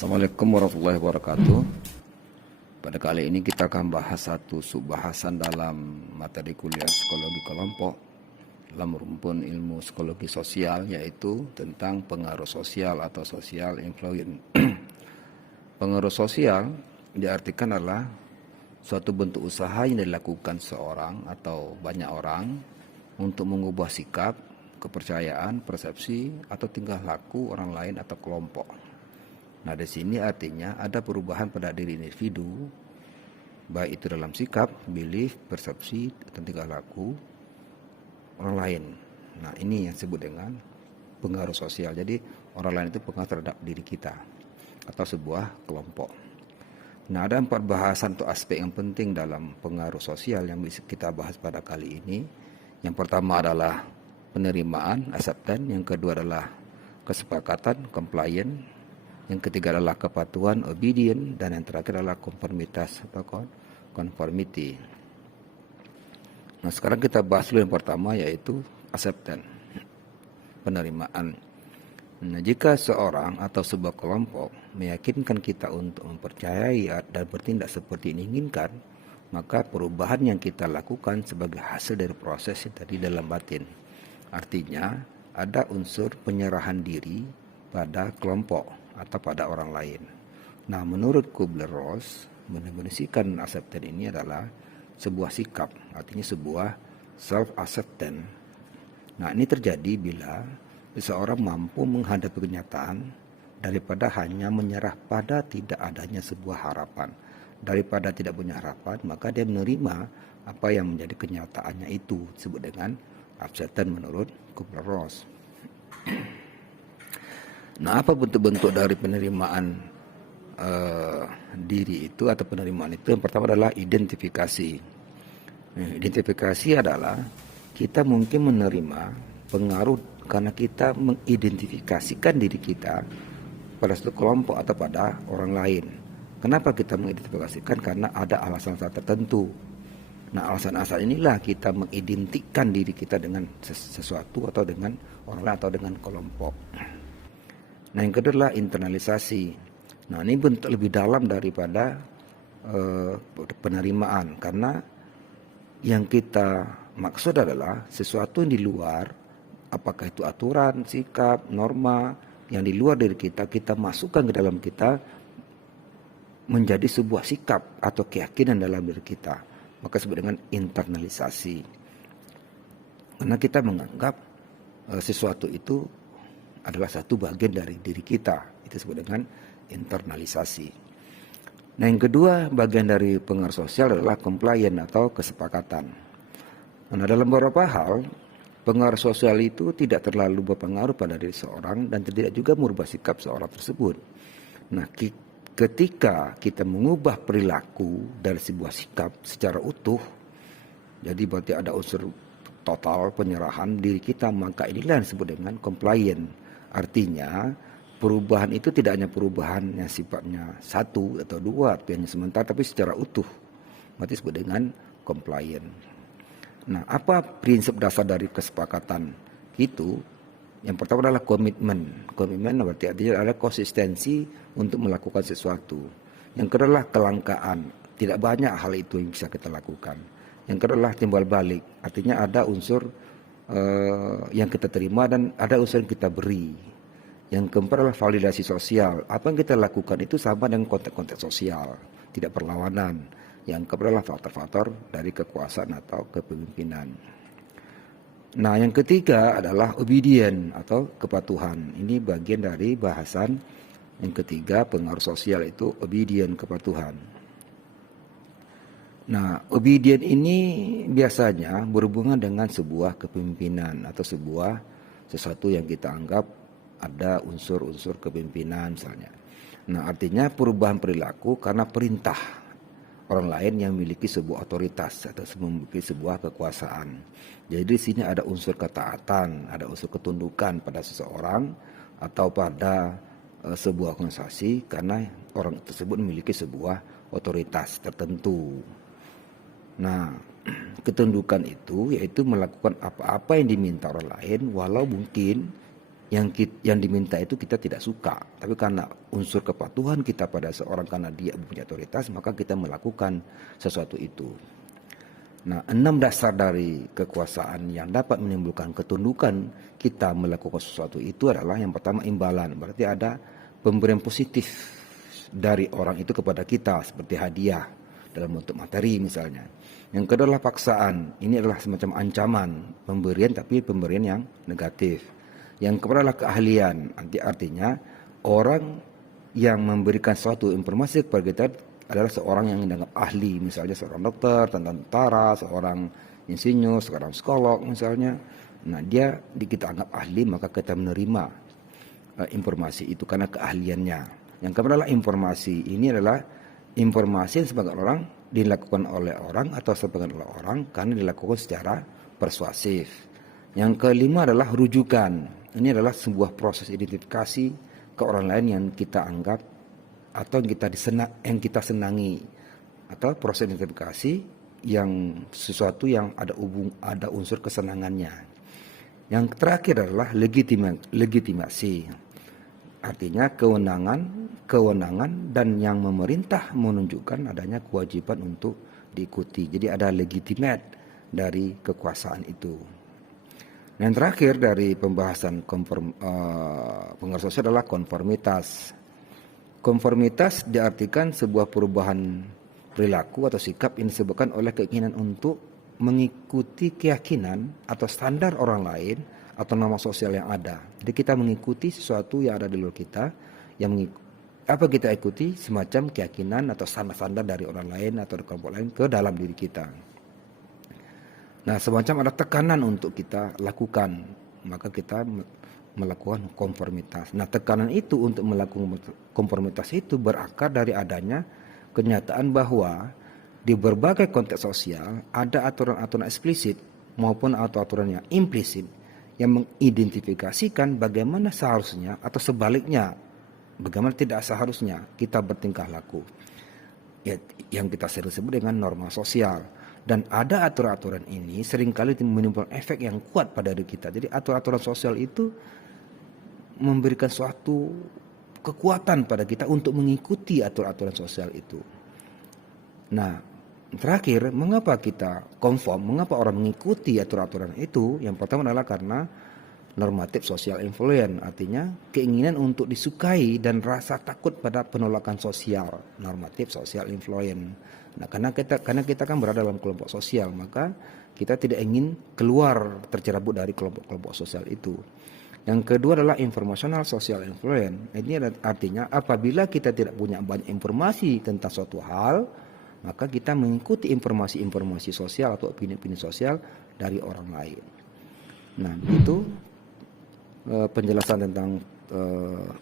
Assalamualaikum warahmatullahi wabarakatuh. Pada kali ini kita akan bahas satu subbahasan dalam materi kuliah psikologi kelompok dalam rumpun ilmu psikologi sosial, yaitu tentang pengaruh sosial atau social influence. Pengaruh sosial diartikan adalah suatu bentuk usaha yang dilakukan seorang atau banyak orang untuk mengubah sikap, kepercayaan, persepsi, atau tingkah laku orang lain atau kelompok. Nah, di sini artinya ada perubahan pada diri individu, baik itu dalam sikap, belief, persepsi, atau tingkah laku orang lain. Nah, ini yang disebut dengan pengaruh sosial. Jadi, orang lain itu pengaruh terhadap diri kita atau sebuah kelompok. Nah, ada 4 bahasan atau aspek yang penting dalam pengaruh sosial yang bisa kita bahas pada kali ini. Yang pertama adalah penerimaan, acceptance. Yang kedua adalah kesepakatan, compliance. Yang ketiga adalah kepatuhan, obedient. Dan yang terakhir adalah konformitas atau conformity. Nah, sekarang kita bahas dulu yang pertama, yaitu acceptance, penerimaan. Nah, jika seorang atau sebuah kelompok meyakinkan kita untuk mempercayai dan bertindak seperti yang diinginkan, maka perubahan yang kita lakukan sebagai hasil dari proses yang tadi dalam batin. Artinya, ada unsur penyerahan diri pada kelompok atau pada orang lain. Nah, menurut Kubler-Ross, mendefinisikan acceptance ini adalah sebuah sikap, artinya sebuah self-acceptance. Nah, ini terjadi bila seseorang mampu menghadapi kenyataan daripada hanya menyerah pada tidak adanya sebuah harapan. Daripada tidak punya harapan, maka dia menerima apa yang menjadi kenyataannya itu, disebut dengan acceptance menurut Kubler-Ross. Nah, apa bentuk-bentuk dari penerimaan diri itu atau penerimaan itu? Yang pertama adalah identifikasi. Identifikasi adalah kita mungkin menerima pengaruh karena kita mengidentifikasikan diri kita pada suatu kelompok atau pada orang lain. Kenapa kita mengidentifikasikan? Karena ada alasan-alasan tertentu. Nah, alasan-alasan inilah kita mengidentikan diri kita dengan sesuatu atau dengan orang lain atau dengan kelompok. Nah, yang kedua adalah internalisasi. Nah, ini bentuk lebih dalam daripada penerimaan, karena yang kita maksud adalah sesuatu yang di luar, apakah itu aturan, sikap, norma yang di luar dari kita, kita masukkan ke dalam kita menjadi sebuah sikap atau keyakinan dalam diri kita. Maka disebut dengan internalisasi. Karena kita menganggap sesuatu itu adalah satu bagian dari diri kita. Itu disebut dengan internalisasi. Nah, yang kedua bagian dari pengaruh sosial adalah compliance atau kesepakatan. Nah, dalam beberapa hal, pengaruh sosial itu tidak terlalu berpengaruh pada diri seorang dan tidak juga merubah sikap seorang tersebut. Nah, ketika kita mengubah perilaku dari sebuah sikap secara utuh, jadi berarti ada unsur total penyerahan diri kita, maka inilah yang disebut dengan compliance. Artinya perubahan itu tidak hanya perubahan yang sifatnya satu atau dua atau hanya sementara, tapi secara utuh. Berarti disebut dengan compliance. Nah, apa prinsip dasar dari kesepakatan itu? Yang pertama adalah komitmen. Komitmen berarti artinya adalah konsistensi untuk melakukan sesuatu. Yang kedua adalah kelangkaan. Tidak banyak hal itu yang bisa kita lakukan. Yang kedua adalah timbal balik. Artinya ada unsur yang kita terima dan ada unsur yang kita beri. Yang keempat adalah validasi sosial. Apa yang kita lakukan itu sama dengan konteks-konteks sosial, tidak perlawanan. Yang keempat adalah faktor-faktor dari kekuasaan atau kepemimpinan. Nah, yang ketiga adalah obedient atau kepatuhan. Ini bagian dari bahasan yang ketiga, pengaruh sosial itu obedient, kepatuhan. Nah, obedient ini biasanya berhubungan dengan sebuah kepemimpinan atau sesuatu yang kita anggap ada unsur-unsur kepemimpinan misalnya. Nah, artinya perubahan perilaku karena perintah orang lain yang memiliki sebuah otoritas atau memiliki sebuah kekuasaan. Jadi di sini ada unsur ketaatan, ada unsur ketundukan pada seseorang atau pada sebuah organisasi karena orang tersebut memiliki sebuah otoritas tertentu. Nah, ketundukan itu yaitu melakukan apa-apa yang diminta orang lain walau mungkin yang diminta itu kita tidak suka, tapi karena unsur kepatuhan kita pada seorang karena dia punya otoritas, maka kita melakukan sesuatu itu. Nah, 6 dasar dari kekuasaan yang dapat menimbulkan ketundukan kita melakukan sesuatu itu adalah yang pertama imbalan, berarti ada pemberian positif dari orang itu kepada kita seperti hadiah dalam bentuk materi misalnya. Yang kedua adalah paksaan, ini adalah semacam ancaman pemberian tapi pemberian yang negatif. Yang keempat adalah keahlian, artinya orang yang memberikan suatu informasi kepada kita adalah seorang yang dianggap ahli, misalnya seorang dokter, tentara, seorang insinyur, seorang psikolog misalnya. Nah, kita anggap ahli, maka kita menerima informasi itu karena keahliannya. Yang keempat adalah informasi. Ini adalah informasi yang sebagian orang dilakukan oleh orang atau sebagian oleh orang karena dilakukan secara persuasif. Yang kelima adalah rujukan. Ini adalah sebuah proses identifikasi ke orang lain yang kita anggap atau yang kita senangi, atau proses identifikasi yang sesuatu yang ada unsur kesenangannya. Yang terakhir adalah legitimasi, artinya kewenangan dan yang memerintah menunjukkan adanya kewajiban untuk diikuti. Jadi ada legitimate dari kekuasaan itu. Yang terakhir dari pembahasan pengaruh sosial adalah konformitas. Konformitas diartikan sebuah perubahan perilaku atau sikap yang disebabkan oleh keinginan untuk mengikuti keyakinan atau standar orang lain atau norma sosial yang ada. Jadi kita mengikuti sesuatu yang ada di luar kita, apa kita ikuti semacam keyakinan atau standar-standar dari orang lain atau dari kelompok lain ke dalam diri kita. Nah, semacam ada tekanan untuk kita lakukan, maka kita melakukan konformitas. Nah, tekanan itu untuk melakukan konformitas itu berakar dari adanya kenyataan bahwa di berbagai konteks sosial ada aturan-aturan eksplisit maupun aturan yang implisit yang mengidentifikasikan bagaimana seharusnya atau sebaliknya bagaimana tidak seharusnya kita bertingkah laku. Yang kita sering sebut dengan norma sosial. Dan ada aturan-aturan ini seringkali menimbulkan efek yang kuat pada diri kita. Jadi aturan-aturan sosial itu memberikan suatu kekuatan pada kita untuk mengikuti aturan-aturan sosial itu. Nah, terakhir, mengapa kita konform, mengapa orang mengikuti aturan-aturan itu? Yang pertama adalah karena normatif social influence, artinya keinginan untuk disukai dan rasa takut pada penolakan sosial, normatif social influence. Nah, karena kita kan berada dalam kelompok sosial, maka kita tidak ingin keluar tercerabut dari kelompok-kelompok sosial itu. Yang kedua adalah informational social influence. Ini artinya apabila kita tidak punya banyak informasi tentang suatu hal, maka kita mengikuti informasi-informasi sosial atau opini-opini sosial dari orang lain. Nah, itu penjelasan tentang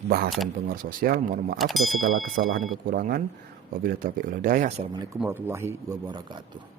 bahasan pengaruh sosial. Mohon maaf atas segala kesalahan dan kekurangan. Wabillahi taufiq wal hidayah. Assalamualaikum warahmatullahi wabarakatuh.